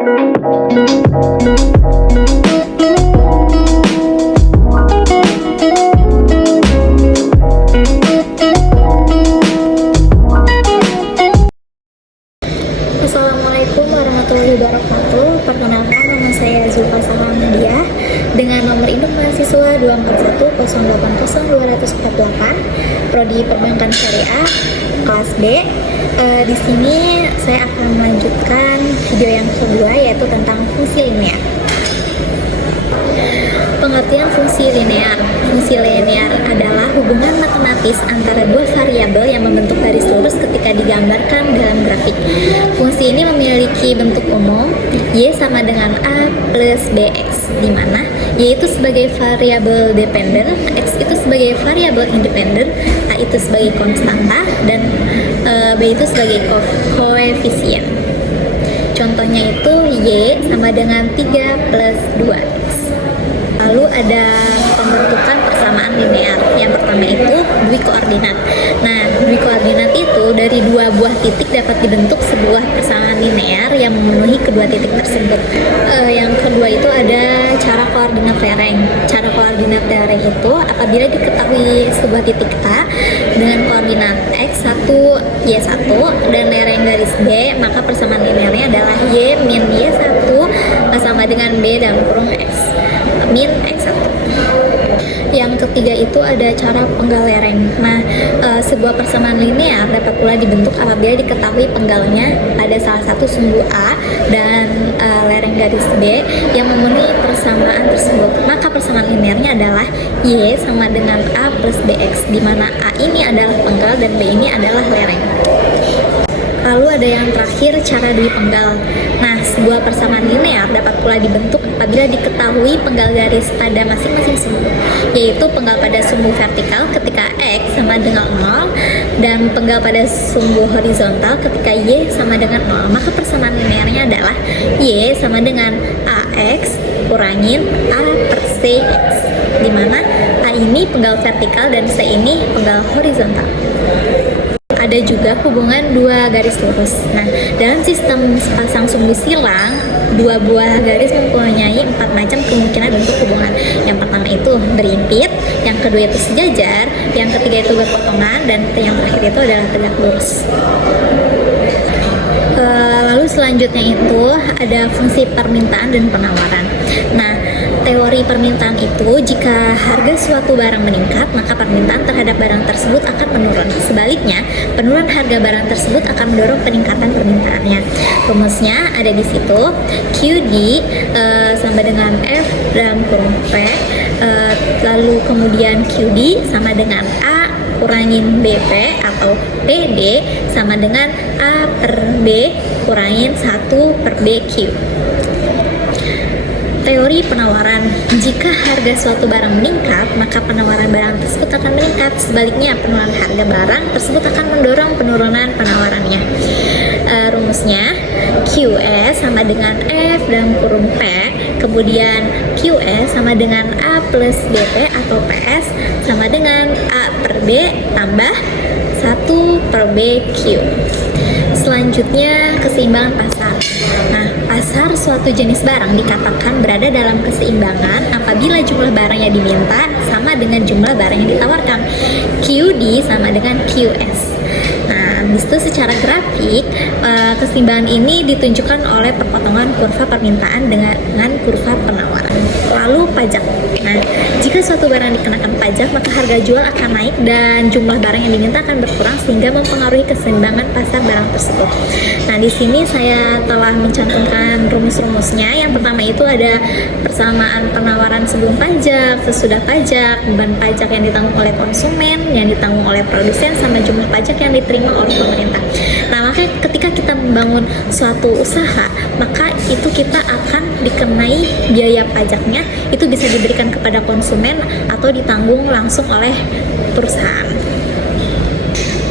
Assalamualaikum warahmatullahi wabarakatuh. Perkenalkan, nama saya Zulfa Sahamadiah dengan nomor induk mahasiswa 241080248, prodi Perbankan Syariah kelas B. Di sini saya akan melanjutkan video yang kedua, yaitu tentang fungsi linear. Pengertian fungsi linear. Fungsi linear adalah hubungan matematis antara dua variabel yang membentuk garis lurus ketika digambarkan dalam grafik. Fungsi ini memiliki bentuk umum y sama dengan a plus bx, di mana y itu sebagai variabel dependen, x itu sebagai variabel independen, a itu sebagai konstanta, dan b itu sebagai koefisien. Contohnya itu y sama dengan 3 plus 2x. Lalu ada pembentukan persamaan linear. Yang pertama itu dui koordinat. Nah, dui koordinat itu dari dua buah titik dapat dibentuk sebuah persamaan linear yang memenuhi kedua titik tersebut. Yang kedua itu ada cara koordinat lereng. Cara koordinat lereng itu apabila diketahui sebuah titik A dengan koordinat x1, y1 dan lereng garis B, maka persamaan linearnya adalah y min y1 sama dengan b dalam kurung x min x1. Yang ketiga itu ada cara penggal lereng. Nah, sebuah persamaan linear dapat pula dibentuk apabila diketahui penggalnya pada salah satu sumbu A dan lereng garis B yang memenuhi persamaan tersebut. Maka persamaan linearnya adalah y sama dengan a plus bx, di mana a ini adalah penggal dan b ini adalah lereng. Lalu ada yang terakhir, cara dui penggal. Nah, sebuah persamaan linear dapat pula dibentuk apabila diketahui penggal garis pada masing-masing sumbu, yaitu penggal pada sumbu vertikal ketika x sama dengan 0 dan penggal pada sumbu horizontal ketika y sama dengan 0. Maka persamaan linearnya adalah y sama dengan ax kurangin a per cx, di mana a ini penggal vertikal dan c ini penggal horizontal. Ada juga hubungan dua garis lurus. Nah, dalam sistem sepasang sumbu silang, dua buah garis mempunyai 4 macam kemungkinan bentuk hubungan. Yang pertama itu berimpit, yang kedua itu sejajar, yang ketiga itu berpotongan, dan yang terakhir itu adalah tegak lurus. Lalu selanjutnya itu ada fungsi permintaan dan penawaran. Nah, teori permintaan itu jika harga suatu barang meningkat, maka permintaan terhadap barang tersebut akan menurun. Sebaliknya, penurunan harga barang tersebut akan mendorong peningkatan permintaannya. Rumusnya ada di situ. QD sama dengan F dalam kurung P, lalu kemudian QD sama dengan A kurangin BP atau PD sama dengan A per B kurangin 1 per BQ. Teori penawaran. Jika harga suatu barang meningkat, maka penawaran barang tersebut akan meningkat. Sebaliknya, penurunan harga barang tersebut akan mendorong penurunan penawarannya. Rumusnya QS sama dengan F dalam kurung P, kemudian QS sama dengan A plus BP atau PS sama dengan A per B tambah 1 per BQ. Selanjutnya, keseimbangan pasar. Nah, pasar suatu jenis barang dikatakan berada dalam keseimbangan apabila jumlah barang yang diminta sama dengan jumlah barang yang ditawarkan. QD sama dengan QS. Nah, disitu secara grafik, keseimbangan ini ditunjukkan oleh perpotongan kurva permintaan dengan kurva penawaran. Lalu pajak. Nah, jika suatu barang dikenakan pajak, maka harga jual akan naik dan jumlah barang yang diminta akan berkurang sehingga mempengaruhi keseimbangan pasar barang tersebut. Nah, di sini saya telah mencantumkan rumus-rumusnya. Yang pertama itu ada persamaan penawaran sebelum pajak, sesudah pajak, beban pajak yang ditanggung oleh konsumen, yang ditanggung oleh produsen, sama jumlah pajak yang diterima oleh pemerintah. Nah, makanya ketika kita membangun suatu usaha, maka itu kita akan dikenai biaya pajaknya, itu bisa diberikan kepada konsumen atau ditanggung langsung oleh perusahaan.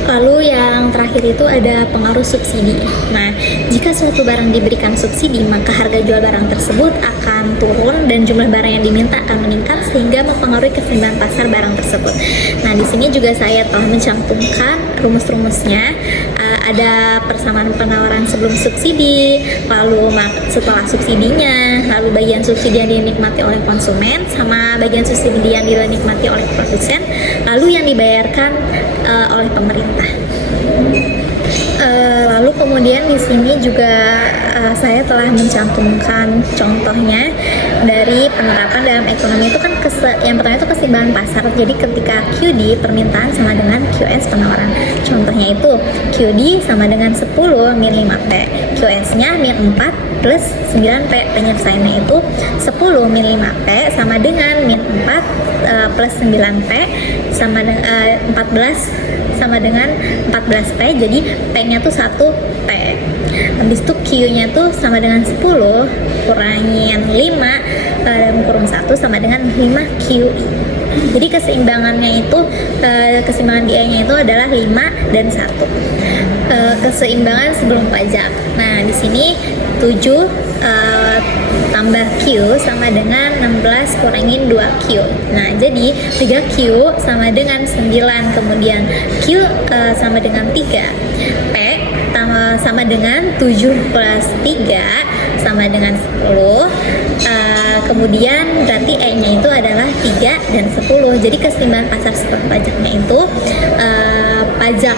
Lalu yang terakhir itu ada pengaruh subsidi. Nah, jika suatu barang diberikan subsidi, maka harga jual barang tersebut akan turun dan jumlah barang yang diminta akan meningkat sehingga mempengaruhi keseimbangan pasar barang tersebut. Nah, di sini juga saya telah mencantumkan rumus-rumusnya. Ada persamaan penawaran sebelum subsidi, lalu setelah subsidinya, lalu bagian subsidi yang dinikmati oleh konsumen, sama bagian subsidi yang dinikmati oleh produsen, lalu yang dibayarkan oleh pemerintah. Lalu kemudian di sini juga saya telah mencantumkan contohnya dari penerapan dalam ekonomi itu kan yang pertama itu keseimbangan pasar. Jadi ketika QD permintaan sama dengan QS penawaran. Contohnya itu QD sama dengan 10 min 5P, QS-nya min 4 plus 9P. Penyelesaiannya itu 10 min 5P sama dengan min 4 plus 9P sama dengan 14 sama dengan 14P, jadi P-nya tuh 1P. Habis itu Q-nya tuh sama dengan 10 kurangin 5 dalam kurung 1 sama dengan 5QI. Jadi keseimbangannya itu keseimbangan DI-nya itu adalah 5 dan 1. Keseimbangan sebelum pajak. Nah, di sini 7 tambah Q sama dengan 16 kurangin 2Q. Nah, jadi 3Q sama dengan 9, kemudian Q sama dengan 3. P sama dengan 7 plus 3 sama dengan 10. Kemudian berarti E-nya itu adalah 3 dan 10. Jadi keseimbangan pasar setelah pajaknya itu pajak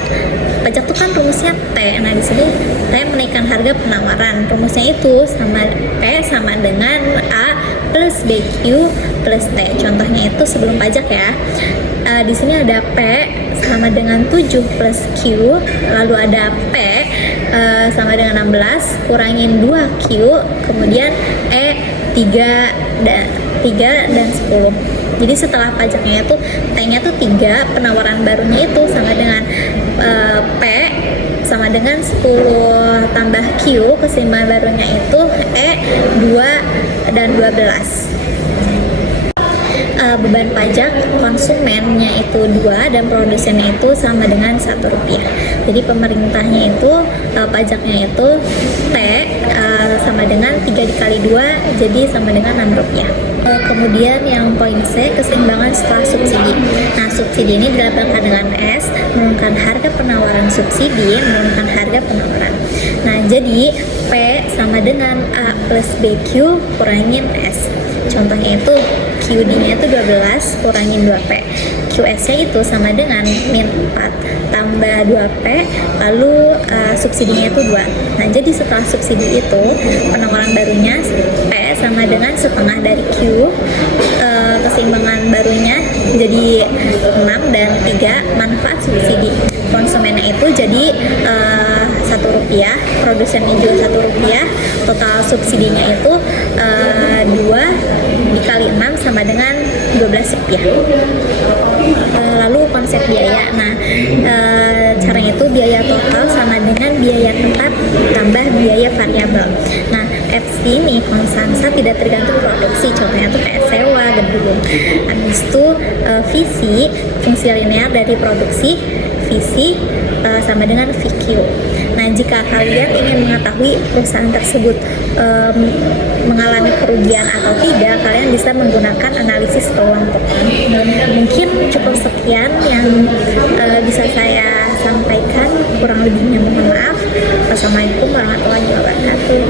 itu kan rumusnya T. Nah, di sini saya menaikkan harga penawaran. Rumusnya itu sama P sama dengan A plus BQ plus T. Contohnya itu sebelum pajak ya. Di sini ada P sama dengan 7 plus Q, lalu ada P sama dengan 16 kurangin 2Q, kemudian E 3 dan 10. Jadi setelah pajaknya itu T-nya tuh 3, penawaran barunya itu sama dengan P sama dengan 10 tambah Q, keseimbangan barunya itu E 2 dan 12. Beban pajak konsumennya itu 2 dan produsennya itu sama dengan Rp1. Jadi pemerintahnya itu pajaknya itu T sama dengan 3 dikali 2 jadi sama dengan Rp6. Kemudian yang poin C, keseimbangan setelah subsidi. Nah, subsidi ini didapatkan dengan S, menurunkan harga penawaran subsidi, menurunkan harga penawaran. Nah, jadi P sama dengan A plus BQ kurangin S. Contohnya itu QD-nya itu 12 kurangin 2P. QS-nya itu sama dengan min 4 tambah 2P, lalu subsidinya itu 2. Nah, jadi setelah subsidi itu penawaran barunya P sama dengan setengah dari Q, keseimbangan barunya jadi 6 dan 3 manfaat subsidi. Konsumennya itu jadi Rp1, produsennya juga Rp1, total subsidinya itu 2 dikali 6 sama dengan Rp12. Lalu konsep biaya. Nah, caranya itu biaya total sama dengan biaya tetap tambah biaya variabel. Nah, FC ini konstansa tidak tergantung produksi, contohnya tuh kayak sewa gedung. Habis itu visi, fungsi linear dari produksi, visi sama dengan VQ. Nah, jika kalian ingin mengetahui perusahaan tersebut mengalami kerugian atau tidak, kalian bisa menggunakan analisis kelompok. Mungkin cukup sekian yang bisa saya sampaikan, kurang lebihnya mohon maaf. Wassalamualaikum warahmatullahi wabarakatuh.